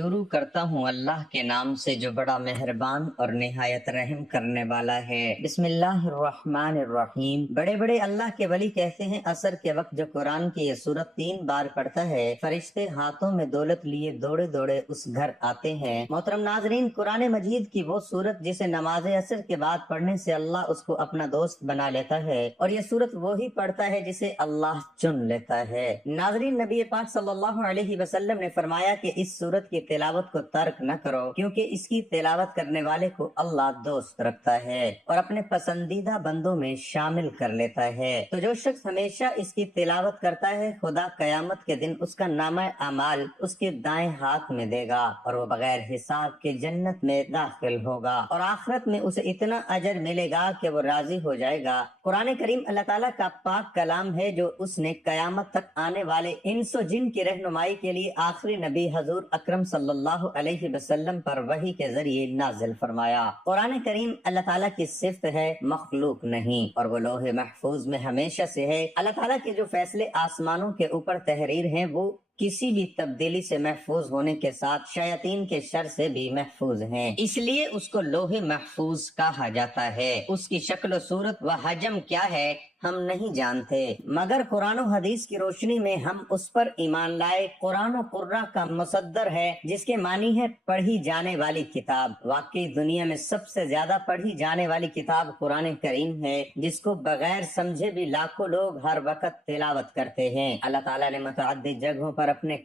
شروع کرتا ہوں اللہ کے نام سے جو بڑا مہربان اور نہایت رحم کرنے والا ہے۔ بسم اللہ الرحمن الرحیم۔ بڑے بڑے اللہ کے ولی کہتے ہیں عصر کے وقت جو قرآن کی یہ سورت 3 بار پڑھتا ہے فرشتے ہاتھوں میں دولت لیے دوڑے دوڑے اس گھر آتے ہیں۔ محترم ناظرین، قرآن مجید کی وہ سورت جسے نماز عصر کے بعد پڑھنے سے اللہ اس کو اپنا دوست بنا لیتا ہے، اور یہ سورت وہی پڑھتا ہے جسے اللہ چن لیتا ہے۔ ناظرین، نبی پاک صلی اللہ علیہ وسلم نے فرمایا کہ اس سورت کی تلاوت کو ترک نہ کرو، کیونکہ اس کی تلاوت کرنے والے کو اللہ دوست رکھتا ہے اور اپنے پسندیدہ بندوں میں شامل کر لیتا ہے۔ تو جو شخص ہمیشہ اس کی تلاوت کرتا ہے خدا قیامت کے دن اس کا نامہ اعمال اس کے دائیں ہاتھ میں دے گا اور وہ بغیر حساب کے جنت میں داخل ہوگا، اور آخرت میں اسے اتنا اجر ملے گا کہ وہ راضی ہو جائے گا۔ قرآن کریم اللہ تعالیٰ کا پاک کلام ہے جو اس نے قیامت تک آنے والے انس و جن کی رہنمائی کے لیے آخری نبی حضور اکرم صلی اللہ علیہ وسلم پر وحی کے ذریعے نازل فرمایا۔ قرآن کریم اللہ تعالیٰ کی صفت ہے، مخلوق نہیں، اور وہ لوح محفوظ میں ہمیشہ سے ہے۔ اللہ تعالیٰ کے جو فیصلے آسمانوں کے اوپر تحریر ہیں وہ کسی بھی تبدیلی سے محفوظ ہونے کے ساتھ شیاطین کے شر سے بھی محفوظ ہیں، اس لیے اس کو لوح محفوظ کہا جاتا ہے۔ اس کی شکل و صورت و حجم کیا ہے ہم نہیں جانتے، مگر قرآن و حدیث کی روشنی میں ہم اس پر ایمان لائے۔ قرآن و قرآن کا مصدر ہے جس کے معنی ہے پڑھی جانے والی کتاب۔ واقعی دنیا میں سب سے زیادہ پڑھی جانے والی کتاب قرآن کریم ہے، جس کو بغیر سمجھے بھی لاکھوں لوگ ہر وقت تلاوت کرتے ہیں۔ اللہ تعالیٰ نے متعدد جگہوں پر اپنے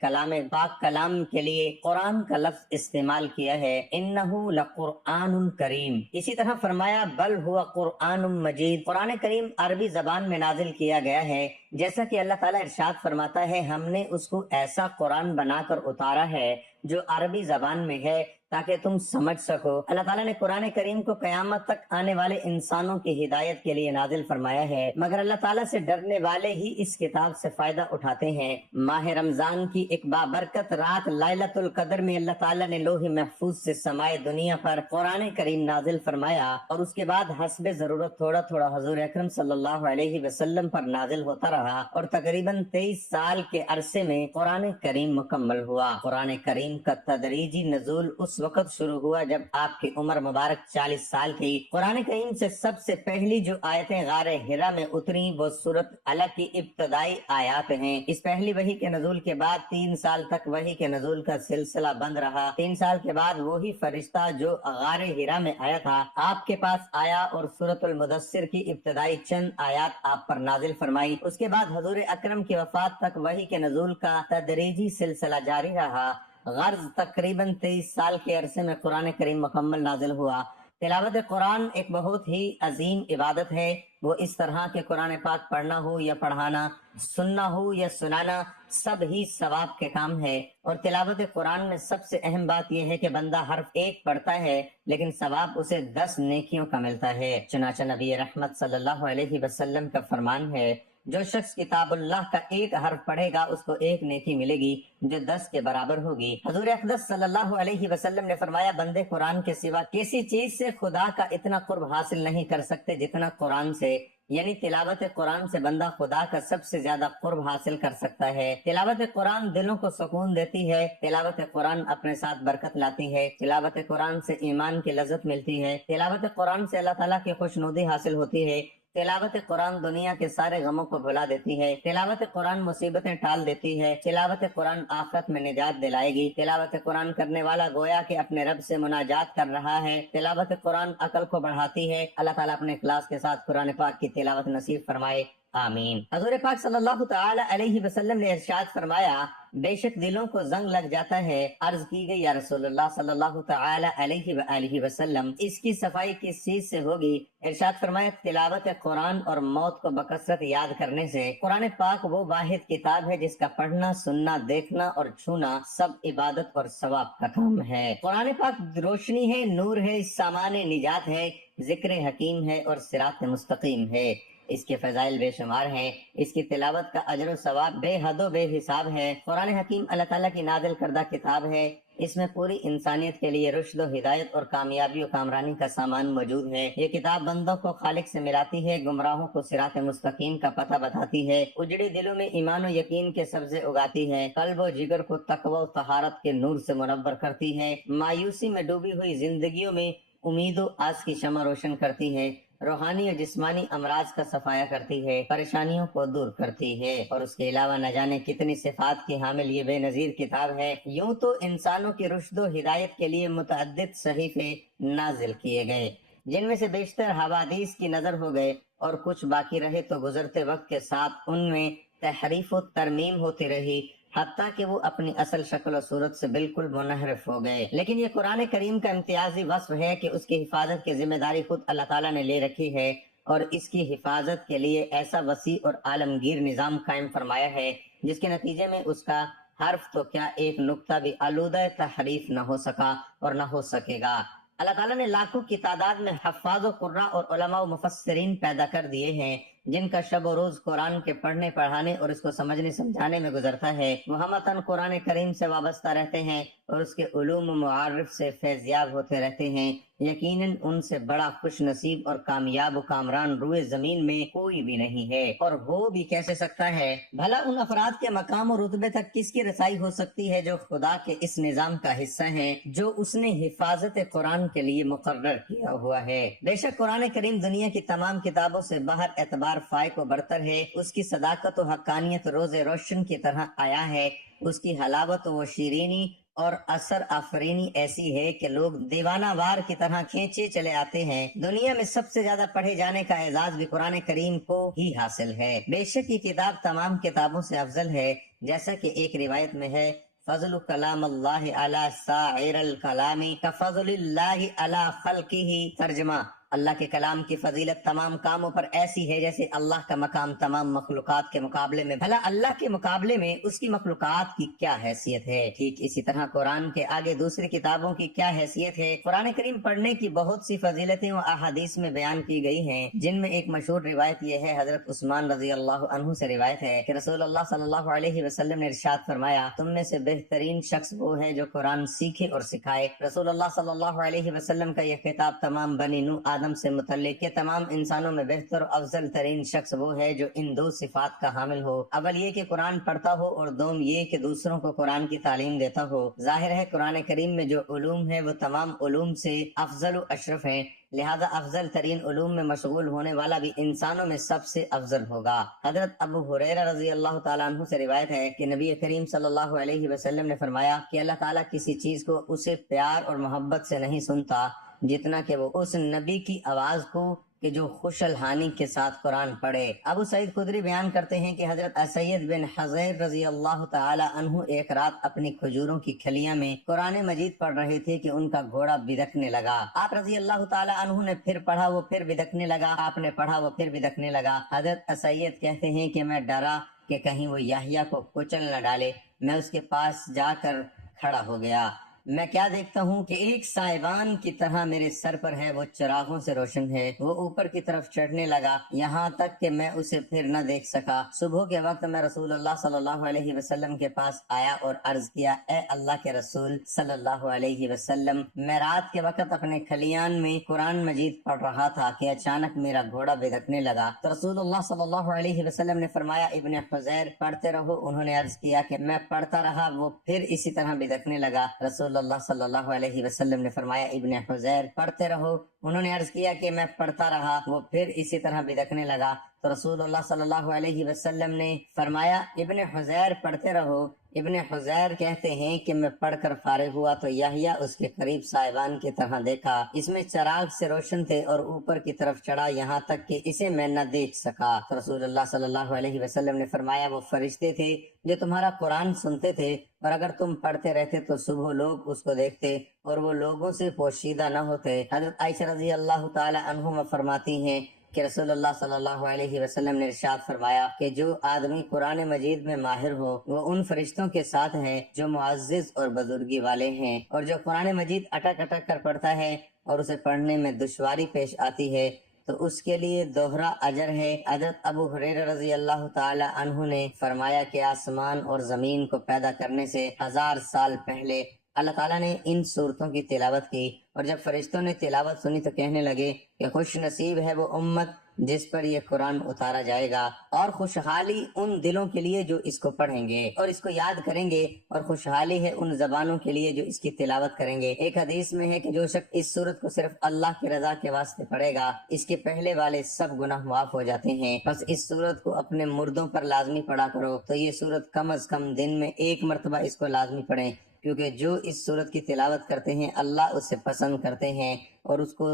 پاک کلام کے لیے قرآن کا لفظ استعمال کیا ہے، انہ لقرآن کریم۔ اسی طرح فرمایا بل ہوا قرآن مجید۔ قرآن کریم عربی زبان میں نازل کیا گیا ہے، جیسا کہ اللہ تعالیٰ ارشاد فرماتا ہے ہم نے اس کو ایسا قرآن بنا کر اتارا ہے جو عربی زبان میں ہے تاکہ تم سمجھ سکو۔ اللہ تعالیٰ نے قرآن کریم کو قیامت تک آنے والے انسانوں کی ہدایت کے لیے نازل فرمایا ہے، مگر اللہ تعالیٰ سے ڈرنے والے ہی اس کتاب سے فائدہ اٹھاتے ہیں۔ ماہ رمضان کی ایک بابرکت رات لیلۃ القدر میں اللہ تعالیٰ نے لوح محفوظ سے سمائے دنیا پر قرآن کریم نازل فرمایا، اور اس کے بعد حسب ضرورت تھوڑا تھوڑا حضور اکرم صلی اللہ علیہ وسلم پر نازل ہوتا رہا، اور تقریباً 23 سال کے عرصے میں قرآن کریم مکمل ہوا۔ قرآن کریم کا تدریجی نزول اس وقت شروع ہوا جب آپ کی عمر مبارک 40 سال تھی۔ قرآن کریم سے سب سے پہلی جو آیتیں غار حرا میں اتری وہ سورۃ علق کی ابتدائی آیات ہیں۔ اس پہلی وحی کے نزول کے بعد 3 سال تک وحی کے نزول کا سلسلہ بند رہا۔ 3 سال کے بعد وہی فرشتہ جو غار حرا میں آیا تھا آپ کے پاس آیا اور سورۃ المدثر کی ابتدائی چند آیات آپ پر نازل فرمائی۔ اس کے بعد حضور اکرم کی وفات تک وحی کے نزول کا تدریجی سلسلہ جاری رہا۔ غرض تقریباً 23 سال کے عرصے میں قرآن کریم مکمل نازل ہوا۔ تلاوت قرآن ایک بہت ہی عظیم عبادت ہے۔ وہ اس طرح کے قرآن پاک پڑھنا ہو یا پڑھانا، سننا ہو یا سنانا، سب ہی ثواب کے کام ہے۔ اور تلاوت قرآن میں سب سے اہم بات یہ ہے کہ بندہ حرف ایک پڑھتا ہے لیکن ثواب اسے 10 نیکیوں کا ملتا ہے۔ چنانچہ نبی رحمت صلی اللہ علیہ وسلم کا فرمان ہے جو شخص کتاب اللہ کا ایک حرف پڑھے گا اس کو 1 نیکی ملے گی جو 10 کے برابر ہوگی۔ حضور اقدس صلی اللہ علیہ وسلم نے فرمایا بندے قرآن کے سوا کسی چیز سے خدا کا اتنا قرب حاصل نہیں کر سکتے جتنا قرآن سے، یعنی تلاوت قرآن سے بندہ خدا کا سب سے زیادہ قرب حاصل کر سکتا ہے۔ تلاوت قرآن دلوں کو سکون دیتی ہے، تلاوت قرآن اپنے ساتھ برکت لاتی ہے، تلاوت قرآن سے ایمان کی لذت ملتی ہے، تلاوت قرآن سے اللہ تعالیٰ کی خوشنودی حاصل ہوتی ہے، تلاوت قرآن دنیا کے سارے غموں کو بھلا دیتی ہے، تلاوت قرآن مصیبتیں ٹال دیتی ہے، تلاوت قرآن آخرت میں نجات دلائے گی، تلاوت قرآن کرنے والا گویا کہ اپنے رب سے مناجات کر رہا ہے، تلاوت قرآن عقل کو بڑھاتی ہے۔ اللہ تعالیٰ اپنے اخلاص کے ساتھ قرآن پاک کی تلاوت نصیب فرمائے، آمین۔ حضور پاک صلی اللہ تعالی علیہ وسلم نے ارشاد فرمایا بے شک دلوں کو زنگ لگ جاتا ہے۔ عرض کی گئی یا رسول اللہ صلی اللہ تعالی علیہ وآلہ وسلم اس کی صفائی کس چیز سے ہوگی؟ ارشاد فرمایا تلاوت قرآن اور موت کو بکثرت یاد کرنے سے۔ قرآن پاک وہ واحد کتاب ہے جس کا پڑھنا، سننا، دیکھنا اور چھونا سب عبادت اور ثواب کا کام ہے۔ قرآن پاک روشنی ہے، نور ہے، سامان نجات ہے، ذکر حکیم ہے اور صراط مستقیم ہے۔ اس کے فضائل بے شمار ہیں، اس کی تلاوت کا اجر و ثواب بے حد و بے حساب ہے۔ قرآن حکیم اللہ تعالیٰ کی نازل کردہ کتاب ہے، اس میں پوری انسانیت کے لیے رشد و ہدایت اور کامیابی و کامرانی کا سامان موجود ہے۔ یہ کتاب بندوں کو خالق سے ملاتی ہے، گمراہوں کو صراط مستقیم کا پتہ بتاتی ہے، اجڑی دلوں میں ایمان و یقین کے سبزے اگاتی ہے، قلب و جگر کو تقوی و طہارت کے نور سے منور کرتی ہے، مایوسی میں ڈوبی ہوئی زندگیوں میں امید و آس کی شمع روشن کرتی ہے، روحانی اور جسمانی امراض کا صفایا کرتی ہے، پریشانیوں کو دور کرتی ہے، اور اس کے علاوہ نہ جانے کتنی صفات کی حامل یہ بے نظیر کتاب ہے۔ یوں تو انسانوں کی رشد و ہدایت کے لیے متعدد صحیفے نازل کیے گئے، جن میں سے بیشتر حوادث کی نظر ہو گئے، اور کچھ باقی رہے تو گزرتے وقت کے ساتھ ان میں تحریف و ترمیم ہوتی رہی، حتیٰ کہ وہ اپنی اصل شکل و صورت سے بالکل منحرف ہو گئے۔ لیکن یہ قرآن کریم کا امتیازی وصف ہے کہ اس کی حفاظت کی ذمہ داری خود اللہ تعالیٰ نے لے رکھی ہے، اور اس کی حفاظت کے لیے ایسا وسیع اور عالمگیر نظام قائم فرمایا ہے، جس کے نتیجے میں اس کا حرف تو کیا ایک نقطہ بھی آلودہ تحریف نہ ہو سکا اور نہ ہو سکے گا۔ اللہ تعالیٰ نے لاکھوں کی تعداد میں حفاظ و قراء اور علماء و مفسرین پیدا کر دیے ہیں، جن کا شب و روز قرآن کے پڑھنے پڑھانے اور اس کو سمجھنے سمجھانے میں گزرتا ہے۔ وہ ہمتاً قرآن کریم سے وابستہ رہتے ہیں اور اس کے علوم و معارف سے فیضیاب ہوتے رہتے ہیں۔ یقیناً ان سے بڑا خوش نصیب اور کامیاب و کامران روئے زمین میں کوئی بھی نہیں ہے، اور ہو بھی کیسے سکتا ہے۔ بھلا ان افراد کے مقام و رتبے تک کس کی رسائی ہو سکتی ہے جو خدا کے اس نظام کا حصہ ہیں جو اس نے حفاظت قرآن کے لیے مقرر کیا ہوا ہے۔ بے شک قرآن کریم دنیا کی تمام کتابوں سے باہر اعتبار فائق و برتر ہے، اس کی صداقت و حقانیت روز روشن کی طرح آیا ہے، اس کی حلاوت و شیرینی اور اثر آفرینی ایسی ہے کہ لوگ دیوانہ وار کی طرح کھینچے چلے آتے ہیں۔ دنیا میں سب سے زیادہ پڑھے جانے کا اعزاز بھی قرآن کریم کو ہی حاصل ہے۔ بے شک یہ کتاب تمام کتابوں سے افضل ہے، جیسا کہ ایک روایت میں ہے، فضل کلام اللہ علی سائر الکلام کفضل اللہ علی خلقہ۔ ترجمہ: اللہ کے کلام کی فضیلت تمام کاموں پر ایسی ہے جیسے اللہ کا مقام تمام مخلوقات کے مقابلے میں۔ بھلا اللہ کے مقابلے میں اس کی مخلوقات کی کیا حیثیت ہے؟ ٹھیک اسی طرح قرآن کے آگے دوسری کتابوں کی کیا حیثیت ہے؟ قرآن کریم پڑھنے کی بہت سی فضیلتیں و احادیث میں بیان کی گئی ہیں، جن میں ایک مشہور روایت یہ ہے، حضرت عثمان رضی اللہ عنہ سے روایت ہے کہ رسول اللہ صلی اللہ علیہ وسلم نے ارشاد فرمایا، تم میں سے بہترین شخص وہ ہے جو قرآن سیکھے اور سکھائے۔ رسول اللہ صلی اللہ علیہ وسلم کا یہ خطاب تمام بنی نوح آدم سے متعلق کہ تمام انسانوں میں بہتر و افضل ترین شخص وہ ہے جو ان دو صفات کا حامل ہو، اول یہ کہ قرآن پڑھتا ہو، اور دوم یہ کہ دوسروں کو قرآن کی تعلیم دیتا ہو۔ ظاہر ہے قرآن کریم میں جو علوم ہے وہ تمام علوم سے افضل و اشرف ہیں، لہذا افضل ترین علوم میں مشغول ہونے والا بھی انسانوں میں سب سے افضل ہوگا۔ حضرت ابو ہریرہ رضی اللہ تعالیٰ عنہ سے روایت ہے کہ نبی کریم صلی اللہ علیہ وسلم نے فرمایا کہ اللہ تعالیٰ کسی چیز کو اسے پیار اور محبت سے نہیں سنتا جتنا کہ وہ اس نبی کی آواز کو کہ جو خوش الحانی کے ساتھ قرآن پڑھے۔ ابو سعید خدری بیان کرتے ہیں کہ حضرت سید بن حضیر رضی اللہ تعالی عنہ ایک رات اپنی کھجوروں کی کھلیاں میں قرآن مجید پڑھ رہے تھے کہ ان کا گھوڑا بدکنے لگا۔ آپ رضی اللہ تعالی عنہ نے پھر پڑھا، وہ پھر بدکنے لگا، آپ نے پڑھا، وہ پھر بدکنے لگا۔ حضرت سید کہتے ہیں کہ میں ڈرا کہ کہیں وہ یحییٰ کو کچل نہ ڈالے، میں اس کے پاس جا کر کھڑا ہو گیا۔ میں کیا دیکھتا ہوں کہ ایک سائبان کی طرح میرے سر پر ہے، وہ چراغوں سے روشن ہے، وہ اوپر کی طرف چڑھنے لگا یہاں تک کہ میں اسے پھر نہ دیکھ سکا۔ صبح کے وقت میں رسول اللہ صلی اللہ علیہ وسلم کے پاس آیا اور عرض کیا، اے اللہ کے رسول صلی اللہ علیہ وسلم، میں رات کے وقت اپنے کھلیان میں قرآن مجید پڑھ رہا تھا کہ اچانک میرا گھوڑا بدکنے لگا۔ تو رسول اللہ صلی اللہ علیہ وسلم نے فرمایا، ابن حذیر پڑھتے رہو۔ انہوں نے عرض کیا کہ میں پڑھتا رہا، وہ پھر اسی طرح بدکنے لگا۔ رسول اللہ صلی اللہ علیہ وسلم نے فرمایا، ابن حذیر پڑھتے رہو۔ انہوں نے عرض کیا کہ میں پڑھتا رہا، وہ پھر اسی طرح بدکنے لگا۔ تو رسول اللہ صلی اللہ علیہ وسلم نے فرمایا، ابن حذیر پڑھتے رہو۔ ابن حذیر کہتے ہیں کہ میں پڑھ کر فارغ ہوا تو یحییٰ اس کے قریب سائبان کی طرح دیکھا، اس میں چراغ سے روشن تھے اور اوپر کی طرف چڑھا یہاں تک کہ اسے میں نہ دیکھ سکا۔ تو رسول اللہ صلی اللہ علیہ وسلم نے فرمایا، وہ فرشتے تھے جو تمہارا قرآن سنتے تھے، اور اگر تم پڑھتے رہتے تو صبح لوگ اس کو دیکھتے اور وہ لوگوں سے پوشیدہ نہ ہوتے۔ حضرت عائشہ رضی اللہ تعالی عنہما فرماتی ہیں کہ رسول اللہ صلی اللہ علیہ وسلم نے ارشاد فرمایا کہ جو آدمی قرآن مجید میں ماہر ہو وہ ان فرشتوں کے ساتھ ہے جو معزز اور بزرگی والے ہیں، اور جو قرآن مجید اٹک اٹک کر پڑھتا ہے اور اسے پڑھنے میں دشواری پیش آتی ہے تو اس کے لیے دوہرا اجر ہے۔ حضرت ابو ہریرہ رضی اللہ تعالی عنہ نے فرمایا کہ آسمان اور زمین کو پیدا کرنے سے 1000 سال پہلے اللہ تعالیٰ نے ان صورتوں کی تلاوت کی، اور جب فرشتوں نے تلاوت سنی تو کہنے لگے کہ خوش نصیب ہے وہ امت جس پر یہ قرآن اتارا جائے گا، اور خوشحالی ان دلوں کے لیے جو اس کو پڑھیں گے اور اس کو یاد کریں گے، اور خوشحالی ہے ان زبانوں کے لیے جو اس کی تلاوت کریں گے۔ ایک حدیث میں ہے کہ جو شخص اس سورت کو صرف اللہ کی رضا کے واسطے پڑھے گا، اس کے پہلے والے سب گناہ معاف ہو جاتے ہیں۔ بس اس سورت کو اپنے مردوں پر لازمی پڑھا کرو، تو یہ سورت کم از کم دن میں 1 مرتبہ اس کو لازمی پڑھیں، کیونکہ جو اس سورت کی تلاوت کرتے ہیں اللہ اسے پسند کرتے ہیں اور اس کو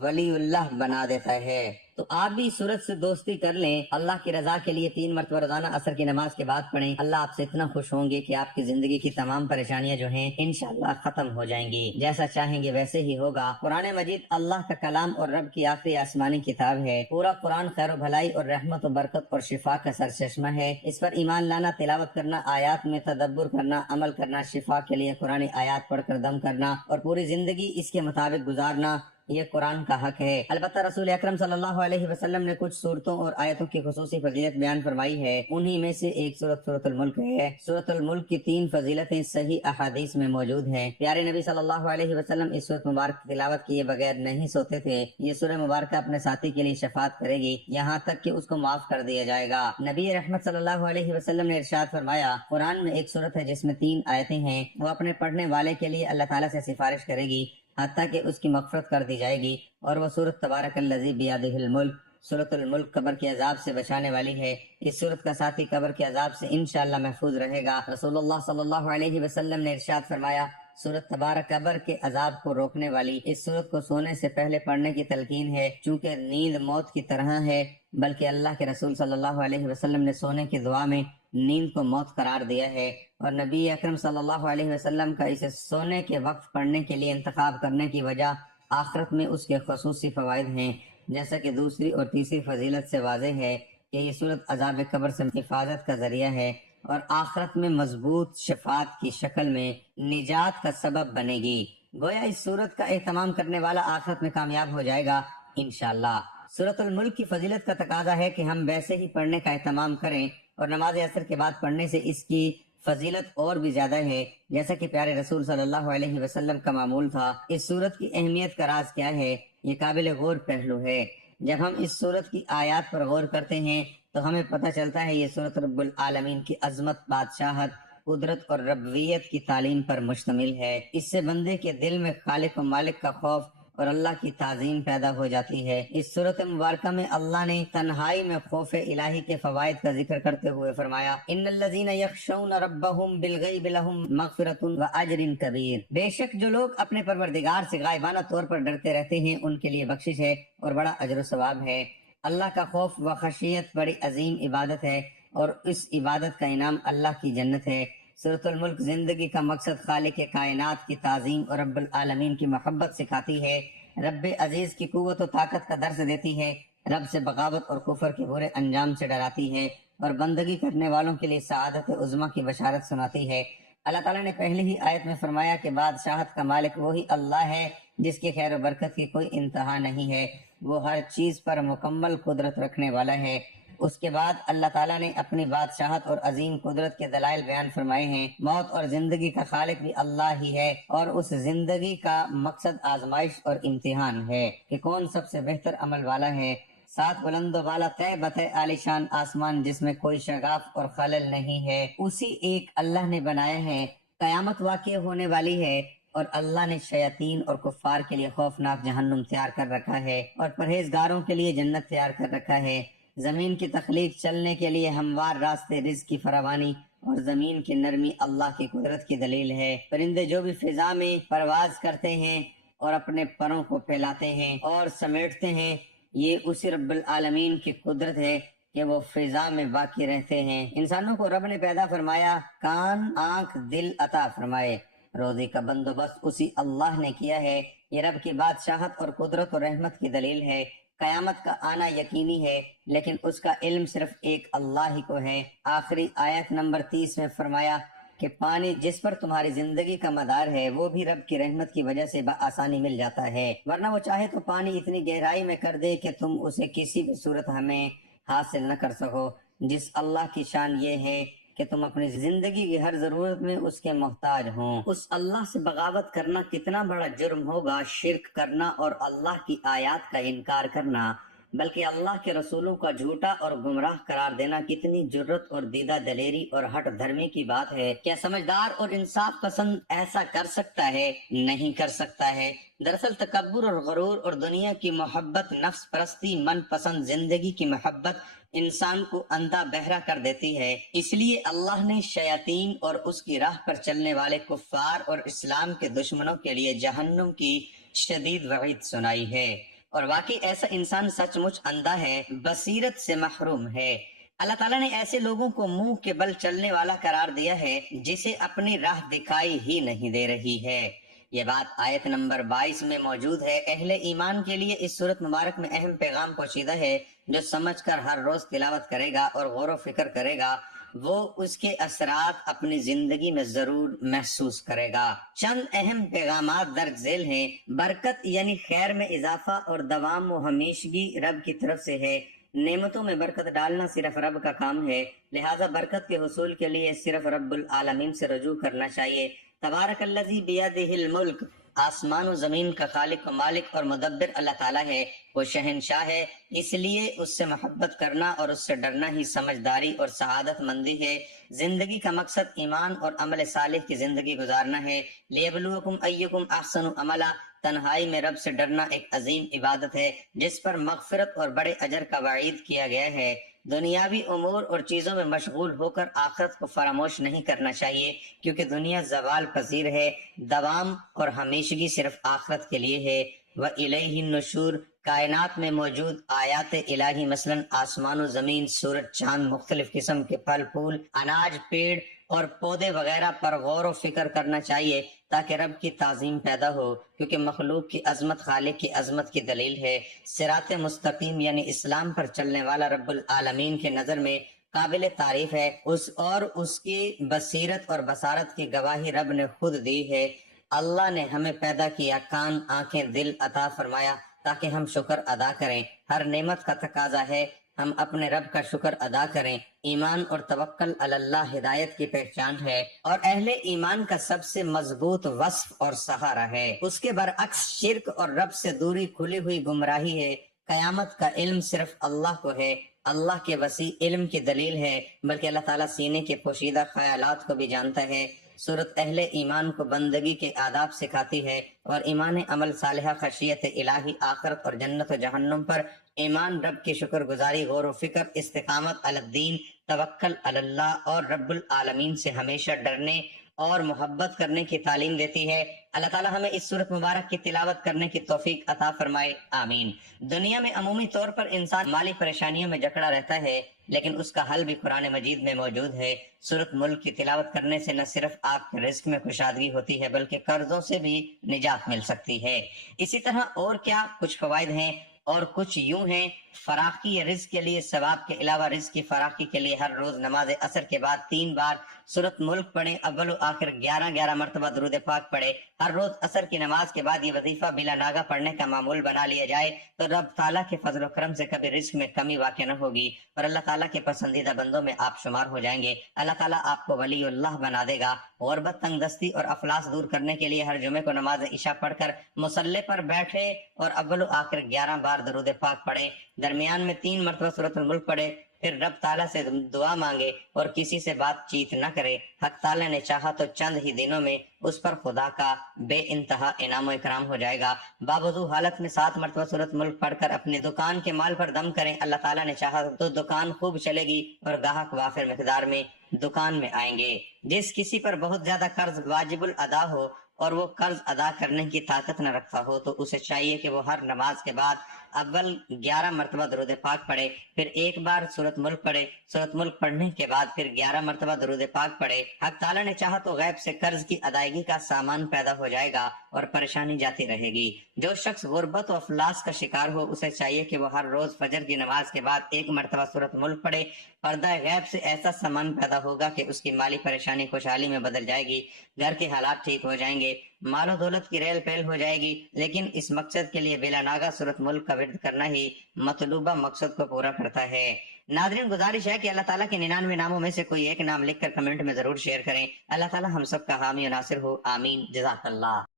ولی اللہ بنا دیتا ہے۔ تو آپ بھی سورت سے دوستی کر لیں، اللہ کی رضا کے لیے 3 مرتبہ روزانہ عصر کی نماز کے بعد پڑھیں۔ اللہ آپ سے اتنا خوش ہوں گے کہ آپ کی زندگی کی تمام پریشانیاں جو ہیں انشاءاللہ ختم ہو جائیں گی، جیسا چاہیں گے ویسے ہی ہوگا۔ قرآن مجید اللہ کا کلام اور رب کی آخری آسمانی کتاب ہے۔ پورا قرآن خیر و بھلائی اور رحمت و برکت اور شفا کا سرچشمہ ہے۔ اس پر ایمان لانا، تلاوت کرنا، آیات میں تدبر کرنا، عمل کرنا، شفا کے لیے قرآن آیات پڑھ کر دم کرنا اور پوری زندگی اس کے مطابق گزارنا، یہ قرآن کا حق ہے۔ البتہ رسول اکرم صلی اللہ علیہ وسلم نے کچھ صورتوں اور آیتوں کی خصوصی فضیلت بیان فرمائی ہے، انہی میں سے ایک سورۃ الملک ہے۔ سورۃ الملک کی 3 فضیلتیں صحیح احادیث میں موجود ہیں۔ پیارے نبی صلی اللہ علیہ وسلم اس سورۃ مبارک کی تلاوت کیے بغیر نہیں سوتے تھے۔ یہ سورہ مبارکہ اپنے ساتھی کے لیے شفاعت کرے گی، یہاں تک کہ اس کو معاف کر دیا جائے گا۔ نبی رحمت صلی اللہ علیہ وسلم نے ارشاد فرمایا، قرآن میں ایک سورت ہے جس میں 3 آیتیں ہیں، وہ اپنے پڑھنے والے کے لیے اللہ تعالیٰ سے سفارش کرے گی حتیٰ کہ اس کی مغفرت کر دی جائے گی، اور وہ سورت تبارک الذی بیدہ الملک، سورۃ الملک قبر کے عذاب سے بچانے والی ہے۔ اس سورت کا ساتھی قبر کے عذاب سے انشاءاللہ محفوظ رہے گا۔ رسول اللہ صلی اللہ علیہ وسلم نے ارشاد فرمایا، سورت تبارک قبر کے عذاب کو روکنے والی اس سورت کو سونے سے پہلے پڑھنے کی تلقین ہے، چونکہ نیند موت کی طرح ہے، بلکہ اللہ کے رسول صلی اللہ علیہ وسلم نے سونے کی دعا میں نیند کو موت قرار دیا ہے، اور نبی اکرم صلی اللہ علیہ وسلم کا اسے سونے کے وقت پڑھنے کے لیے انتخاب کرنے کی وجہ آخرت میں اس کے خصوصی فوائد ہیں، جیسا کہ دوسری اور تیسری فضیلت سے واضح ہے کہ یہ صورت عذاب قبر سے حفاظت کا ذریعہ ہے اور آخرت میں مضبوط شفاعت کی شکل میں نجات کا سبب بنے گی۔ گویا اس صورت کا اہتمام کرنے والا آخرت میں کامیاب ہو جائے گا انشاءاللہ۔ سورۃ الملک کی فضیلت کا تقاضا ہے کہ ہم ویسے ہی پڑھنے کا اہتمام کریں، اور نماز عصر کے بعد پڑھنے سے اس کی فضیلت اور بھی زیادہ ہے، جیسا کہ پیارے رسول صلی اللہ علیہ وسلم کا معمول تھا۔ اس صورت کی اہمیت کا راز کیا ہے؟ یہ قابل غور پہلو ہے۔ جب ہم اس صورت کی آیات پر غور کرتے ہیں تو ہمیں پتہ چلتا ہے یہ صورت رب العالمین کی عظمت، بادشاہت، قدرت اور ربوبیت کی تعلیم پر مشتمل ہے۔ اس سے بندے کے دل میں خالق و مالک کا خوف اور اللہ کی تعظیم پیدا ہو جاتی ہے۔ اس سورۃ مبارکہ میں اللہ نے تنہائی میں خوف الہی کے فوائد کا ذکر کرتے ہوئے فرمایا، ان الذین یخشون ربهم بالغیب لهم مغفرۃ واجر کبیر، بے شک جو لوگ اپنے پروردگار سے غائبانہ طور پر ڈرتے رہتے ہیں ان کے لیے بخشش ہے اور بڑا اجر و ثواب ہے۔ اللہ کا خوف و خشیت بڑی عظیم عبادت ہے، اور اس عبادت کا انعام اللہ کی جنت ہے۔ سورۃ الملک زندگی کا مقصد خالق کائنات کی تعظیم اور رب العالمین کی محبت سکھاتی ہے، رب عزیز کی قوت و طاقت کا درس دیتی ہے، رب سے بغاوت اور کفر کے برے انجام سے ڈراتی ہے، اور بندگی کرنے والوں کے لیے سعادت عظمیٰ کی بشارت سناتی ہے۔ اللہ تعالیٰ نے پہلی ہی آیت میں فرمایا کہ بادشاہت کا مالک وہی اللہ ہے جس کی خیر و برکت کی کوئی انتہا نہیں ہے، وہ ہر چیز پر مکمل قدرت رکھنے والا ہے۔ اس کے بعد اللہ تعالیٰ نے اپنی بادشاہت اور عظیم قدرت کے دلائل بیان فرمائے ہیں۔ موت اور زندگی کا خالق بھی اللہ ہی ہے، اور اس زندگی کا مقصد آزمائش اور امتحان ہے کہ کون سب سے بہتر عمل والا ہے۔ 7 بلند و بالا طے بطے عالیشان آسمان جس میں کوئی شگاف اور خلل نہیں ہے، اسی ایک اللہ نے بنایا ہے۔ قیامت واقع ہونے والی ہے، اور اللہ نے شیاطین اور کفار کے لیے خوفناک جہنم تیار کر رکھا ہے اور پرہیزگاروں کے لیے جنت تیار کر رکھا ہے۔ زمین کی تخلیق چلنے کے لیے ہموار راستے، رزق کی فراوانی اور زمین کی نرمی اللہ کی قدرت کی دلیل ہے۔ پرندے جو بھی فضا میں پرواز کرتے ہیں اور اپنے پروں کو پھیلاتے ہیں اور سمیٹتے ہیں، یہ اسی رب العالمین کی قدرت ہے کہ وہ فضا میں باقی رہتے ہیں۔ انسانوں کو رب نے پیدا فرمایا، کان، آنکھ، دل عطا فرمائے، روزی کا بندوبست اسی اللہ نے کیا ہے۔ یہ رب کی بادشاہت اور قدرت اور رحمت کی دلیل ہے۔ قیامت کا آنا یقینی ہے، لیکن اس کا علم صرف ایک اللہ ہی کو ہے۔ آخری آیت نمبر 30 میں فرمایا کہ پانی جس پر تمہاری زندگی کا مدار ہے وہ بھی رب کی رحمت کی وجہ سے بآسانی مل جاتا ہے، ورنہ وہ چاہے تو پانی اتنی گہرائی میں کر دے کہ تم اسے کسی بھی صورت ہمیں حاصل نہ کر سکو۔ جس اللہ کی شان یہ ہے کہ تم اپنی زندگی کی ہر ضرورت میں اس کے محتاج ہوں، اس اللہ سے بغاوت کرنا کتنا بڑا جرم ہوگا، شرک کرنا اور اللہ کی آیات کا انکار کرنا، بلکہ اللہ کے رسولوں کا جھوٹا اور گمراہ قرار دینا کتنی جرت اور دیدہ دلیری اور ہٹ دھرمی کی بات ہے۔ کیا سمجھدار اور انصاف پسند ایسا کر سکتا ہے؟ نہیں کر سکتا ہے۔ دراصل تکبر اور غرور اور دنیا کی محبت، نفس پرستی، من پسند زندگی کی محبت انسان کو اندھا بہرا کر دیتی ہے۔ اس لیے اللہ نے شیاطین اور اس کی راہ پر چلنے والے کفار اور اسلام کے دشمنوں کے لیے جہنم کی شدید وعید سنائی ہے، اور واقعی ایسا انسان سچ مچ اندھا ہے، بصیرت سے محروم ہے۔ اللہ تعالیٰ نے ایسے لوگوں کو منہ کے بل چلنے والا قرار دیا ہے جسے اپنی راہ دکھائی ہی نہیں دے رہی ہے۔ یہ بات آیت نمبر 22 میں موجود ہے۔ اہل ایمان کے لیے اس سورت مبارک میں اہم پیغام پوشیدہ ہے، جو سمجھ کر ہر روز تلاوت کرے گا اور غور و فکر کرے گا وہ اس کے اثرات اپنی زندگی میں ضرور محسوس کرے گا۔ چند اہم پیغامات درج ذیل ہیں۔ برکت یعنی خیر میں اضافہ اور دوام و ہمیشگی رب کی طرف سے ہے۔ نعمتوں میں برکت ڈالنا صرف رب کا کام ہے، لہذا برکت کے حصول کے لیے صرف رب العالمین سے رجوع کرنا چاہیے۔ تبارک الذی بیدہ الملک، آسمان و زمین کا خالق و مالک اور مدبر اللہ تعالیٰ ہے، وہ شہنشاہ ہے، اس لیے اس سے محبت کرنا اور اس سے ڈرنا ہی سمجھداری اور سعادت مندی ہے۔ زندگی کا مقصد ایمان اور عمل صالح کی زندگی گزارنا ہے۔ لیبلوکم ایکم احسن عملا، تنہائی میں رب سے ڈرنا ایک عظیم عبادت ہے جس پر مغفرت اور بڑے اجر کا وعید کیا گیا ہے۔ دنیاوی امور اور چیزوں میں مشغول ہو کر آخرت کو فراموش نہیں کرنا چاہیے، کیونکہ دنیا زوال پذیر ہے، دوام اور ہمیشگی صرف آخرت کے لیے ہے۔ وَإِلَيْهِ النُّشُورُ، کائنات میں موجود آیات الہی مثلا آسمان و زمین، سورج، چاند، مختلف قسم کے پھل پھول، اناج، پیڑ اور پودے وغیرہ پر غور و فکر کرنا چاہیے تاکہ رب کی تعظیم پیدا ہو، کیونکہ مخلوق کی عظمت خالق کی عظمت کی دلیل ہے۔ صراط مستقیم یعنی اسلام پر چلنے والا رب العالمین کے نظر میں قابل تعریف ہے، اس کی بصیرت اور بصارت کی گواہی رب نے خود دی ہے۔ اللہ نے ہمیں پیدا کیا، کان، آنکھیں، دل عطا فرمایا تاکہ ہم شکر ادا کریں۔ ہر نعمت کا تقاضا ہے ہم اپنے رب کا شکر ادا کریں۔ ایمان اور توکل علی اللہ ہدایت کی پہچان ہے اور اہل ایمان کا سب سے مضبوط وصف اور سہارا ہے۔ اس کے برعکس شرک اور رب سے دوری کھلی ہوئی گمراہی ہے۔ قیامت کا علم صرف اللہ کو ہے۔ اللہ کے وسیع علم کی دلیل ہے، بلکہ اللہ تعالیٰ سینے کے پوشیدہ خیالات کو بھی جانتا ہے۔ سورت اہل ایمان کو بندگی کے آداب سکھاتی ہے اور ایمان، عمل صالحہ، خشیت الہی، آخرت اور جنت و جہنم پر ایمان، رب کی شکر گزاری، غور و فکر، استقامت علی الدین، توکل علی اللہ اور رب العالمین سے ہمیشہ ڈرنے اور محبت کرنے کی تعلیم دیتی ہے۔ اللہ تعالیٰ ہمیں اس سورت مبارک کی تلاوت کرنے کی توفیق عطا فرمائے، آمین۔ دنیا میں عمومی طور پر انسان مالی پریشانیوں میں جکڑا رہتا ہے، لیکن اس کا حل بھی قرآن مجید میں موجود ہے۔ سورت ملک کی تلاوت کرنے سے نہ صرف آپ کے رزق میں کشادگی ہوتی ہے بلکہ قرضوں سے بھی نجات مل سکتی ہے۔ اسی طرح اور کیا کچھ فوائد ہیں اور کچھ یوں ہیں۔ فراخی رزق کے لیے ثواب کے علاوہ رزق کی فراخی کے لیے ہر روز نماز عصر کے بعد 3 بار سورت ملک پڑھیں، اول و آخر 11 مرتبہ درود پاک پڑھے۔ ہر روز عصر کی نماز کے بعد یہ وظیفہ بلا ناغہ پڑھنے کا معمول بنا لیا جائے تو رب تعالیٰ کے فضل و کرم سے کبھی رزق میں کمی واقع نہ ہوگی اور اللہ تعالیٰ کے پسندیدہ بندوں میں آپ شمار ہو جائیں گے۔ اللہ تعالیٰ آپ کو ولی اللہ بنا دے گا۔ غربت، تنگ دستی اور افلاس دور کرنے کے لیے ہر جمعے کو نماز عشاء پڑھ کر مصلی پر بیٹھے اور اول و آخر 11 بار درود پاک پڑھے۔ درمیان میں 3 مرتبہ سورۃ الملک پڑھے، پھر رب تعالیٰ سے دعا مانگے اور کسی سے بات چیت نہ کرے۔ حق تعالیٰ نے چاہا تو چند ہی دنوں میں اس پر خدا کا بے انتہا انعام و اکرام ہو جائے گا۔ باوضو حالت میں 7 مرتبہ سورۃ ملک پڑھ کر اپنی دکان کے مال پر دم کریں، اللہ تعالیٰ نے چاہا تو دکان خوب چلے گی اور گاہک وافر مقدار میں دکان میں آئیں گے۔ جس کسی پر بہت زیادہ قرض واجب الادا ہو اور وہ قرض ادا کرنے کی طاقت نہ رکھتا ہو تو اسے چاہیے کہ وہ ہر نماز کے بعد اول 11 مرتبہ درود پاک پڑھے، پھر 1 بار سورۃ ملک پڑھے، سورۃ ملک پڑھنے کے بعد پھر 11 مرتبہ درود پاک پڑھے۔ حق تعالیٰ نے چاہا تو غیب سے قرض کی ادائیگی کا سامان پیدا ہو جائے گا اور پریشانی جاتی رہے گی۔ جو شخص غربت و افلاس کا شکار ہو اسے چاہیے کہ وہ ہر روز فجر کی نماز کے بعد 1 مرتبہ سورۃ ملک پڑھے۔ پردہ غیب سے ایسا سامان پیدا ہوگا کہ اس کی مالی پریشانی خوشحالی میں بدل جائے گی، گھر کے حالات ٹھیک ہو جائیں گے، مال و دولت کی ریل پیل ہو جائے گی۔ لیکن اس مقصد کے لیے بلا ناغہ سورۃ ملک کا ورد کرنا ہی مطلوبہ مقصد کو پورا کرتا ہے۔ ناظرین، گزارش ہے کہ اللہ تعالیٰ کے 99 ناموں میں سے کوئی ایک نام لکھ کر کمنٹ میں ضرور شیئر کریں۔ اللہ تعالیٰ ہم سب کا حامی و ناصر ہو، آمین۔ جزاک اللہ۔